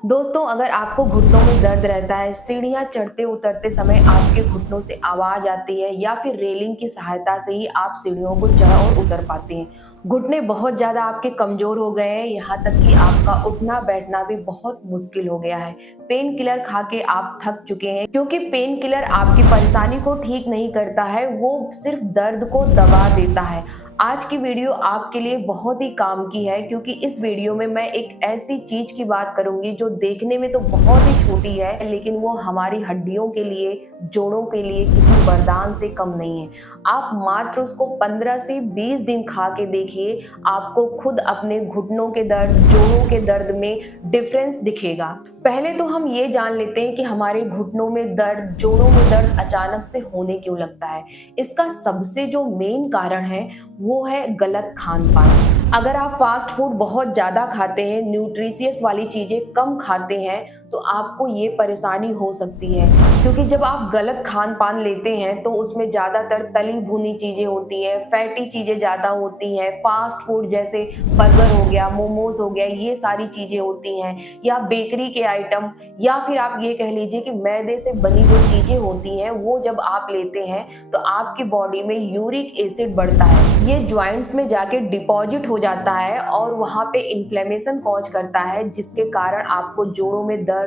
दोस्तों, अगर आपको घुटनों में दर्द रहता है, सीढ़ियाँ चढ़ते उतरते समय आपके घुटनों से आवाज़ आती है या फिर रेलिंग की सहायता से ही आप सीढ़ियों को चढ़ और उतर पाते हैं। घुटने बहुत ज़्यादा आपके कमज़ोर हो गए हैं, यहाँ तक कि आपका उठना बैठना भी बहुत मुश्किल हो गया है। पेन किलर खा के आप थक चुके हैं, क्योंकि पेन किलर आपकी परेशानी को ठीक नहीं करता है, वो सिर्फ दर्द को दबा देता है। आज की वीडियो आपके लिए बहुत ही काम की है, क्योंकि इस वीडियो में मैं एक ऐसी चीज की बात करूंगी जो देखने में तो बहुत ही छोटी है, लेकिन वो हमारी हड्डियों के लिए, जोड़ों के लिए किसी वरदान से कम नहीं है। आप मात्र उसको 15 से 20 दिन खा के देखिए, आपको खुद अपने घुटनों के दर्द, जोड़ों के दर्द में डिफरेंस दिखेगा। पहले तो हम ये जान लेते हैं कि हमारे घुटनों में दर्द, जोड़ों में दर्द अचानक से होने क्यों लगता है। इसका सबसे जो मेन कारण है वो है गलत खान पान। अगर आप फास्ट फूड बहुत ज़्यादा खाते हैं, न्यूट्रिशियस वाली चीज़ें कम खाते हैं, तो आपको ये परेशानी हो सकती है, क्योंकि जब आप गलत खान पान लेते हैं तो उसमें ज़्यादातर तली भुनी चीज़ें होती हैं, फैटी चीज़ें ज़्यादा होती हैं, फास्ट फूड जैसे बर्गर हो गया, मोमोज हो गया, ये सारी चीज़ें होती हैं, या बेकरी के आइटम, या फिर आप ये कह लीजिए कि मैदे से बनी जो चीज़ें होती हैं वो जब आप लेते हैं तो आपकी बॉडी में यूरिक एसिड बढ़ता है। ये ज्वाइंट्स में जाके डिपॉजिट हो जाता है और वहाँ पे इन्फ्लेमेशन कॉज करता है, जिसके कारण आपको जोड़ों में दर्द,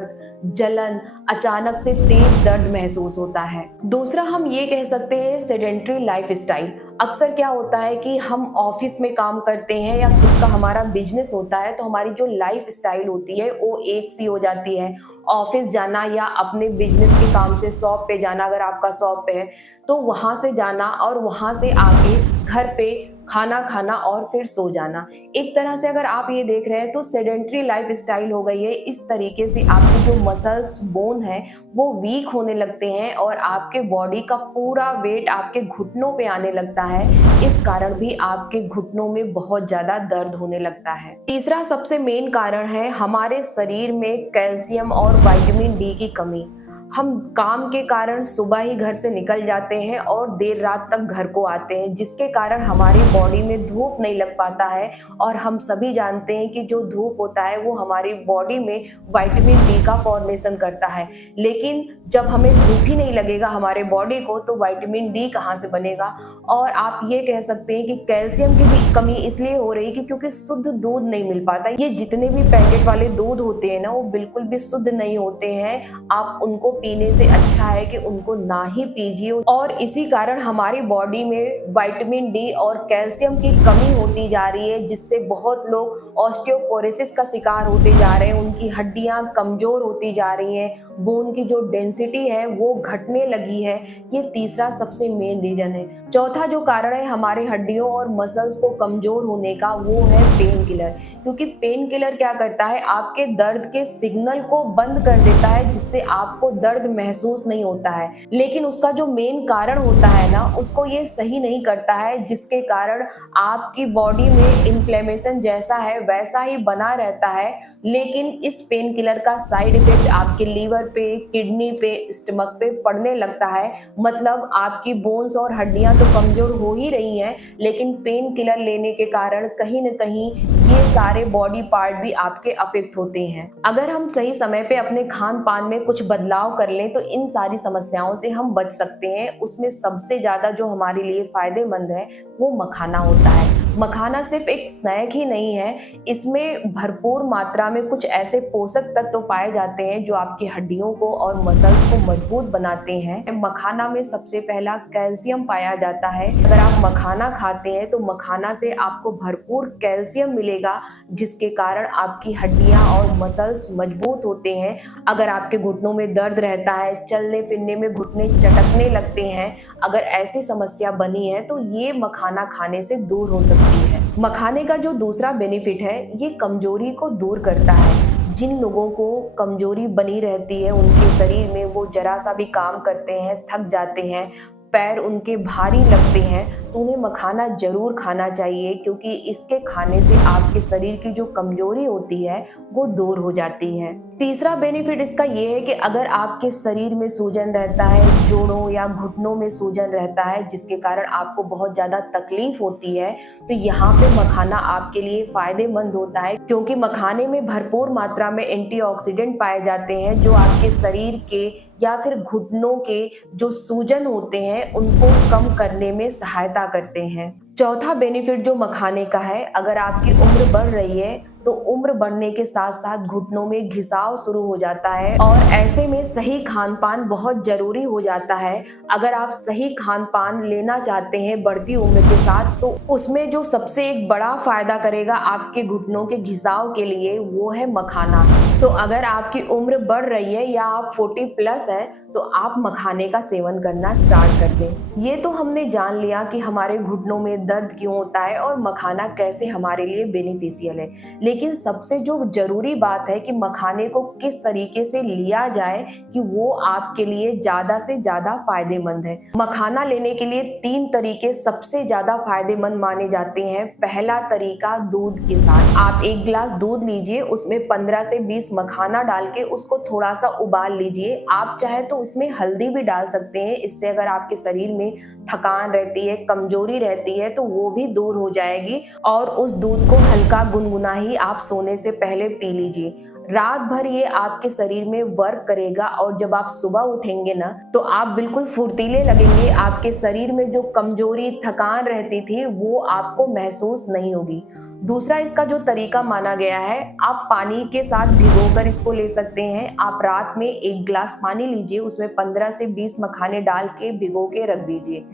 जलन, अचानक से तेज दर्द महसूस होता है। दूसरा हम ये कह सकते हैं सेडेंट्री लाइफस्टाइल। अक्सर क्या होता है कि हम ऑफिस में काम करते हैं या खुद का हमारा बिजनेस होता है, तो हमारी जो लाइफ स्टाइल होती है वो एक सी हो जाती है। ऑफिस जाना या अपने बिजनेस के काम से शॉप पे जाना, अगर आपका शॉप पे है तो वहां से जाना और वहां से आके घर पे खाना खाना और फिर सो जाना। एक तरह से अगर आप ये देख रहे हैं तो सेडेंट्री लाइफ स्टाइल हो गई है। इस तरीके से आपकी जो मसल्स, बोन है वो वीक होने लगते हैं और आपके बॉडी का पूरा वेट आपके घुटनों पे आने लगता है। इस कारण भी आपके घुटनों में बहुत ज्यादा दर्द होने लगता है। तीसरा सबसे मेन कारण है हमारे शरीर में कैल्शियम और विटामिन डी की कमी। हम काम के कारण सुबह ही घर से निकल जाते हैं और देर रात तक घर को आते हैं, जिसके कारण हमारी बॉडी में धूप नहीं लग पाता है। और हम सभी जानते हैं कि जो धूप होता है वो हमारी बॉडी में विटामिन डी का फॉर्मेशन करता है, लेकिन जब हमें धूप ही नहीं लगेगा हमारे बॉडी को तो विटामिन डी कहाँ से बनेगा। और आप ये कह सकते हैं कि कैल्शियम की भी कमी इसलिए हो रही है कि क्योंकि शुद्ध दूध नहीं मिल पाता। ये जितने भी पैकेट वाले दूध होते हैं ना, वो बिल्कुल भी शुद्ध नहीं होते हैं। आप उनको पीने से अच्छा है कि उनको ना ही पीजिए। और इसी कारण हमारी बॉडी में विटामिन डी और कैल्शियम की कमी होती जा रही है, जिससे बहुत लोग ऑस्टियोपोरोसिस का शिकार होते जा रहे हैं। उनकी हड्डियां कमजोर होती जा रही हैं, बोन की जो डेंसिटी है वो घटने लगी है। ये तीसरा सबसे मेन रीजन है। चौथा जो कारण है हमारे हड्डियों और मसल्स को कमजोर होने का, वो है पेन किलर। क्योंकि पेन किलर क्या करता है, आपके दर्द के सिग्नल को बंद कर देता है, जिससे आपको दर्द महसूस नहीं होता है। लेकिन उसका जो मेन कारण होता है ना, उसको ये सही नहीं करता है, जिसके कारण आपकी बॉडी में इन्फ्लेमेशन जैसा है वैसा ही बना रहता है। लेकिन इस पेन किलर का साइड इफेक्ट आपके लीवर पे, किडनी पे, स्टमक पे पड़ने लगता है। मतलब आपकी बोन्स और हड्डियां तो कमजोर हो ही रही हैं, लेकिन पेन किलर लेने के कारण कहीं न कहीं ये सारे बॉडी पार्ट भी आपके अफेक्ट होते हैं। अगर हम सही समय पे अपने खान पान में कुछ बदलाव कर लें तो इन सारी समस्याओं से हम बच सकते हैं। उसमें सबसे ज्यादा जो हमारे लिए फायदेमंद है वो मखाना होता है। मखाना सिर्फ एक स्नैक ही नहीं है, इसमें भरपूर मात्रा में कुछ ऐसे पोषक तत्व पाए जाते हैं जो आपकी हड्डियों को और मसल्स को मजबूत बनाते हैं। मखाना में सबसे पहला कैल्शियम पाया जाता है। अगर आप मखाना खाते हैं तो मखाना से आपको भरपूर कैल्शियम मिलेगा, जिसके कारण आपकी हड्डियां और मसल्स मजबूत होते हैं। अगर आपके घुटनों में दर्द रहता है, चलने फिरने में घुटने चटकने लगते हैं, अगर ऐसी समस्या बनी है तो ये मखाना खाने से दूर हो सकती है। मखाने का जो दूसरा बेनिफिट है, ये कमजोरी को दूर करता है। जिन लोगों को कमजोरी बनी रहती है उनके शरीर में, वो जरा सा भी काम करते हैं थक जाते हैं, पैर उनके भारी लगते हैं, तो उन्हें मखाना जरूर खाना चाहिए, क्योंकि इसके खाने से आपके शरीर की जो कमजोरी होती है वो दूर हो जाती है। तीसरा बेनिफिट इसका ये है कि अगर आपके शरीर में सूजन रहता है, जोड़ों या घुटनों में सूजन रहता है जिसके कारण आपको बहुत ज़्यादा तकलीफ होती है, तो यहाँ पे मखाना आपके लिए फ़ायदेमंद होता है क्योंकि मखाने में भरपूर मात्रा में एंटीऑक्सीडेंट पाए जाते हैं जो आपके शरीर के या फिर घुटनों के जो सूजन होते हैं उनको कम करने में सहायता करते हैं। चौथा बेनिफिट जो मखाने का है, अगर आपकी उम्र बढ़ रही है तो उम्र बढ़ने के साथ साथ घुटनों में घिसाव शुरू हो जाता है और ऐसे में सही खान पान बहुत जरूरी हो जाता है। अगर आप सही खान पान लेना चाहते हैं बढ़ती उम्र के साथ तो उसमें जो सबसे एक बड़ा फायदा करेगा आपके घुटनों के घिसाव के लिए वो है मखाना। तो अगर आपकी उम्र बढ़ रही है या आप 40 प्लस है तो आप मखाने का सेवन करना स्टार्ट कर दें। ये तो हमने जान लिया कि हमारे घुटनों में दर्द क्यों होता है और मखाना कैसे हमारे लिए बेनिफिशियल है, लेकिन सबसे जो जरूरी बात है कि मखाने को किस तरीके से लिया जाए कि वो आपके लिए ज्यादा से ज्यादा फायदेमंद है। मखाना लेने के लिए 3 तरीके सबसे ज्यादा फायदेमंद माने जाते हैं। पहला तरीका दूध के साथ। आप 1 गिलास दूध लीजिए, उसमें 15 से 20 मखाना डाल के उसको थोड़ा सा उबाल लीजिए। आप चाहे तो इसमें हल्दी भी डाल सकते हैं, इससे अगर आपके शरीर में थकान रहती है, कमजोरी रहती है तो वो भी दूर हो जाएगी। और उस दूध को हल्का गुनगुना ही आप सोने से पहले पी लीजिए। रात भर ये आपके शरीर में वर्क करेगा और जब आप सुबह उठेंगे ना तो आप बिल्कुल फुर्तीले लगेंगे। आपके शरीर में जो कमजोरी थकान रहती थी वो आपको महसूस नहीं होगी। दूसरा इसका जो तरीका माना गया है, आप पानी के साथ भिगोकर इसको ले सकते हैं। आप रात में 1 गिलास पानी लीजिए, उसमें 15 से 20 मखाने डाल के भिगो के रख दीजिए।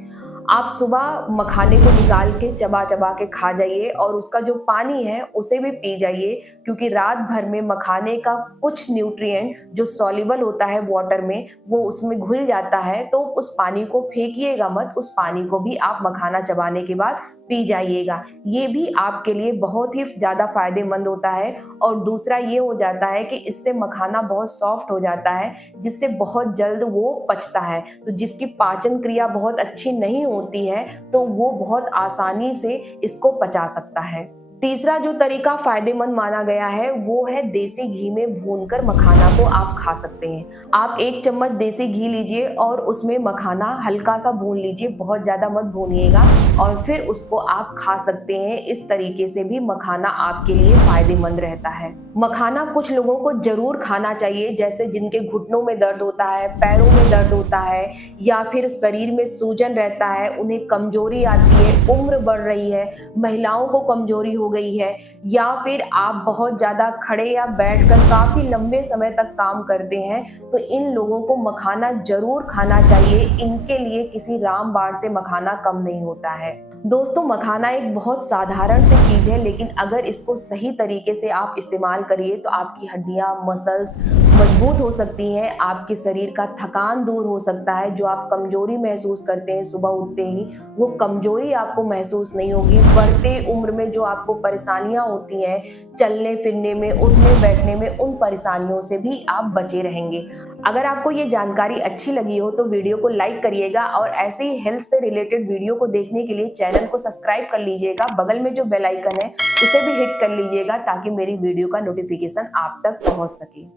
आप सुबह मखाने को निकाल के चबा चबा के खा जाइए और उसका जो पानी है उसे भी पी जाइए, क्योंकि रात भर में मखाने का कुछ न्यूट्रिएंट जो सॉल्युबल होता है वाटर में वो उसमें घुल जाता है। तो उस पानी को फेंकिएगा मत, उस पानी को भी आप मखाना चबाने के बाद पी जाइएगा। ये भी आपके लिए बहुत ही ज़्यादा फायदेमंद होता है। और दूसरा ये हो जाता है कि इससे मखाना बहुत सॉफ्ट हो जाता है जिससे बहुत जल्द वो पचता है। तो जिसकी पाचन क्रिया बहुत अच्छी नहीं होती है तो वो बहुत आसानी से इसको पचा सकता है। तीसरा जो तरीका फायदेमंद माना गया है वो है देसी घी में भूनकर मखाना को आप खा सकते हैं। आप 1 चम्मच देसी घी लीजिए और उसमें मखाना हल्का सा भून लीजिए, बहुत ज़्यादा मत भूनिएगा, और फिर उसको आप खा सकते हैं। इस तरीके से भी मखाना आपके लिए फायदेमंद रहता है। मखाना कुछ लोगों को जरूर खाना चाहिए, जैसे जिनके घुटनों में दर्द होता है, पैरों में दर्द होता है या फिर शरीर में सूजन रहता है, उन्हें कमजोरी आती है, उम्र बढ़ रही है, महिलाओं को कमजोरी हो गई है, या फिर आप बहुत ज़्यादा खड़े या बैठकर काफ़ी लंबे समय तक काम करते हैं, तो इन लोगों को मखाना जरूर खाना चाहिए। इनके लिए किसी रामबाण से मखाना कम नहीं होता है। दोस्तों, मखाना एक बहुत साधारण सी चीज़ है, लेकिन अगर इसको सही तरीके से आप इस्तेमाल करिए तो आपकी हड्डियां, मसल्स मजबूत हो सकती हैं, आपके शरीर का थकान दूर हो सकता है। जो आप कमजोरी महसूस करते हैं सुबह उठते ही, वो कमजोरी आपको महसूस नहीं होगी। बढ़ते उम्र में जो आपको परेशानियां होती हैं चलने फिरने में, उठने बैठने में, उन परेशानियों से भी आप बचे रहेंगे। अगर आपको ये जानकारी अच्छी लगी हो तो वीडियो को लाइक करिएगा और ऐसे ही हेल्थ से रिलेटेड वीडियो को देखने के लिए चैनल को सब्सक्राइब कर लीजिएगा। बगल में जो बेल आइकन है उसे भी हिट कर लीजिएगा ताकि मेरी वीडियो का नोटिफिकेशन आप तक पहुंच सके।